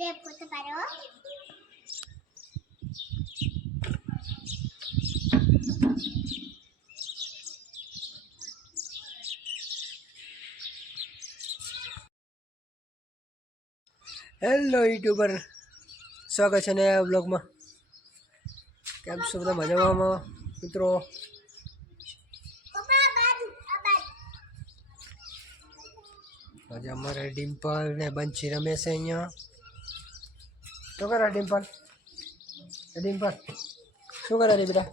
બે પોતે પાડો હેલો યુટ્યુબર સ્વાગત છે નયા બ્લોગમાં કેમ છો બધા મજામાં મિત્રો પપ્પા આ બાજુ આ બાજુ આજે અમારે ડિમ્પલ ને બંછી રમે છે અહીંયા શું કરે ડિમ્પલ ડિમ્પલ શું કરે રે બેટા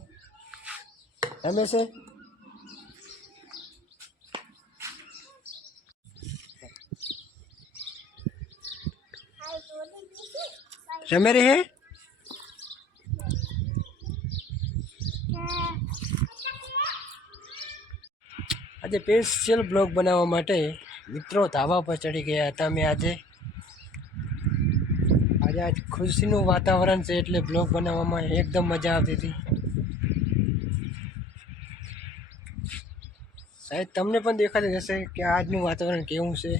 રમે છે રમે રે હે આજે પેશિયલ બ્લોગ બનાવવા માટે મિત્રો ધાબા પર ચડી ગયા હતા મેં આજે. આજે આજ ખુશીનું વાતાવરણ છે એટલે બ્લોગ બનાવવામાં એકદમ મજા આવતી હતી. સાહેબ, તમને પણ દેખાતું જશે કે આજનું વાતાવરણ કેવું છે.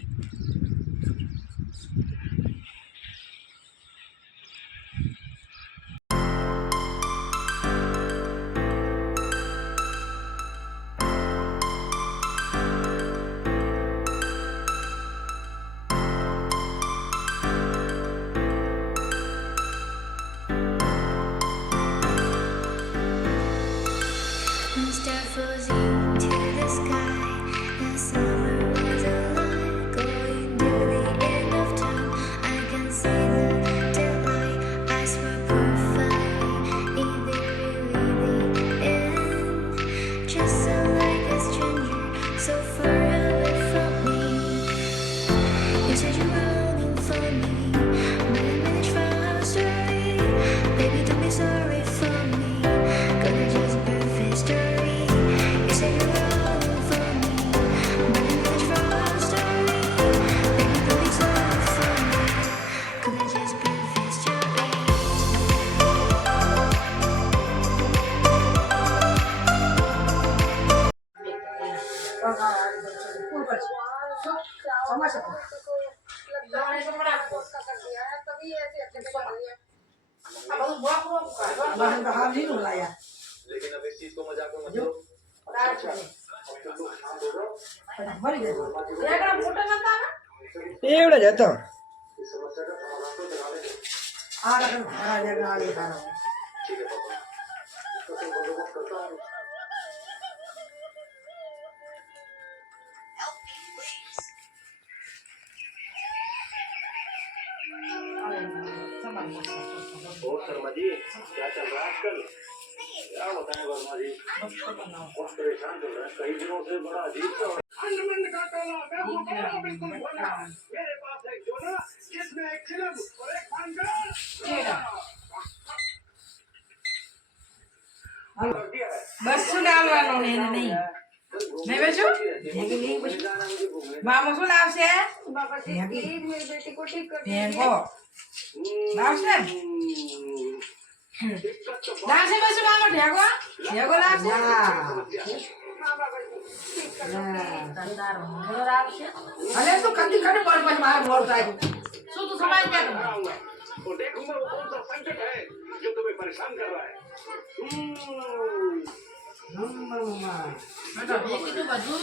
was लाया लेकिन अब इस चीज को मजाक में मत लो अच्छा एवढा जातो आ रहा है आ जाएगा आ रहा है ठीक है और शर्मा जी क्या चल रहा है आजकल क्या बताएं वर्मा जी बहुत परेशान चल रहे हैं कई दिनों से बड़ा अजीब सा हो मेरे पास एक जोड़ा जिसमें एक चिलम और एक खानदान कर दिया है બસ શું લાવવાનું ને એને નહીં નહીં બેસું મામો શું લાવશે ભેંગો લાવશે લાવશે બેસું મામો ઢેગો ઢેગો લાવશે અરે તું કદી કદી બોલ પછી મારે બોલ થાય શું તું સમાજ કે और देखूंगा वो कौन सा संकट है जो तुम्हें परेशान कर रहा है મેં તો મેં કીધું બધું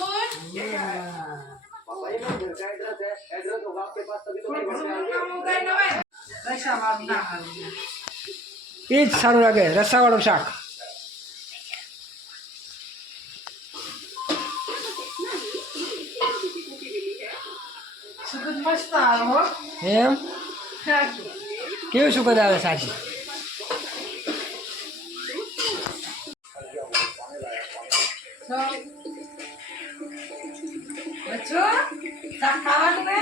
पापा ये मेरे घर का एड्रेस है एड्रेस होगा आपके पास तभी तो मेरे घर में એ જ સારું લાગે રસાવાળું શાક. એમ? કેવું સુગંધ આવે સાચી? ખાવાનું ને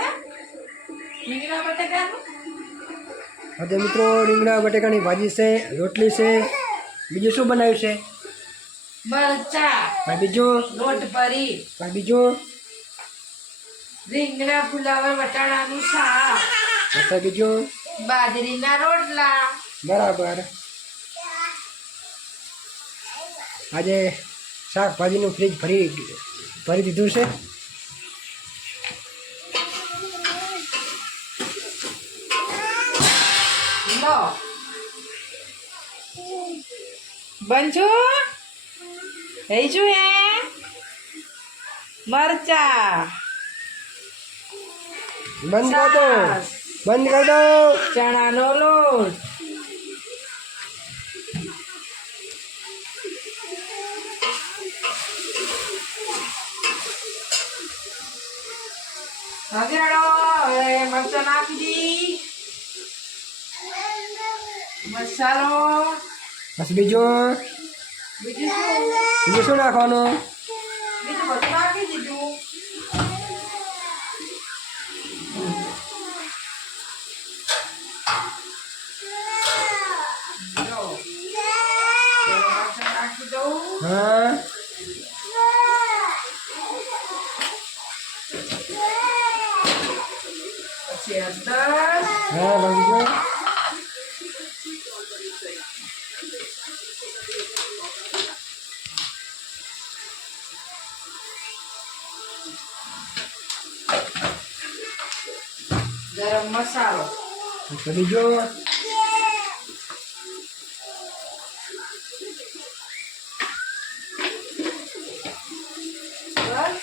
હવે મિત્રો રીંગણા બટેકાની ભાજી છે રોટલી છે બીજું શું બનાવ્યું છે? મરચા બીજું? લોટ ભરી બીજું? રીંગણા ફુલાવર વટાણાનું શાક બીજું? બાજરીના રોટલા. બરાબર. આજે શાકભાજીનું ફ્રીજ ભરી ભરી દીધું છે? બંચુ હૈજુ હે? મરચા. બંધ કર દો. બંધ કર દો. ચણાનો લોટ. હગેડો. હવે મરચાં નાખી દી. મસાલો. બસ બીજું બીજું શું બીજું શું નાખવાનું બીજું બધું નાખી દીધું જો પેલા મરચાં નાખી દઉં હા પછી અંદર હા ગરમ મસાલો. બીજું બસ.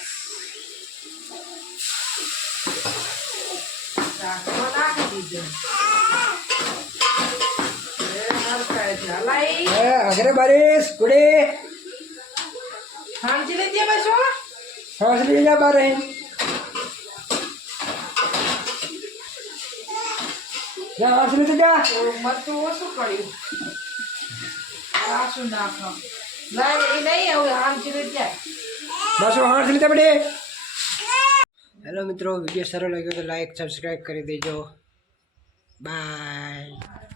અગરે બારીશ કુડી. સમજી લીધી હવે શું શ્વાસ લઈ જા બારે. જા શ્વાસ લીધું જા? મરચું ઓછું કર્યું. પાછું નાખો લાય એ નહીં હવે સમજી લીધી બસ હાથ લીધા પડે હેલો મિત્રો વીડિયો સારો લાગ્યો તો લાઈક સબસ્ક્રાઈબ કરી દેજો. બાય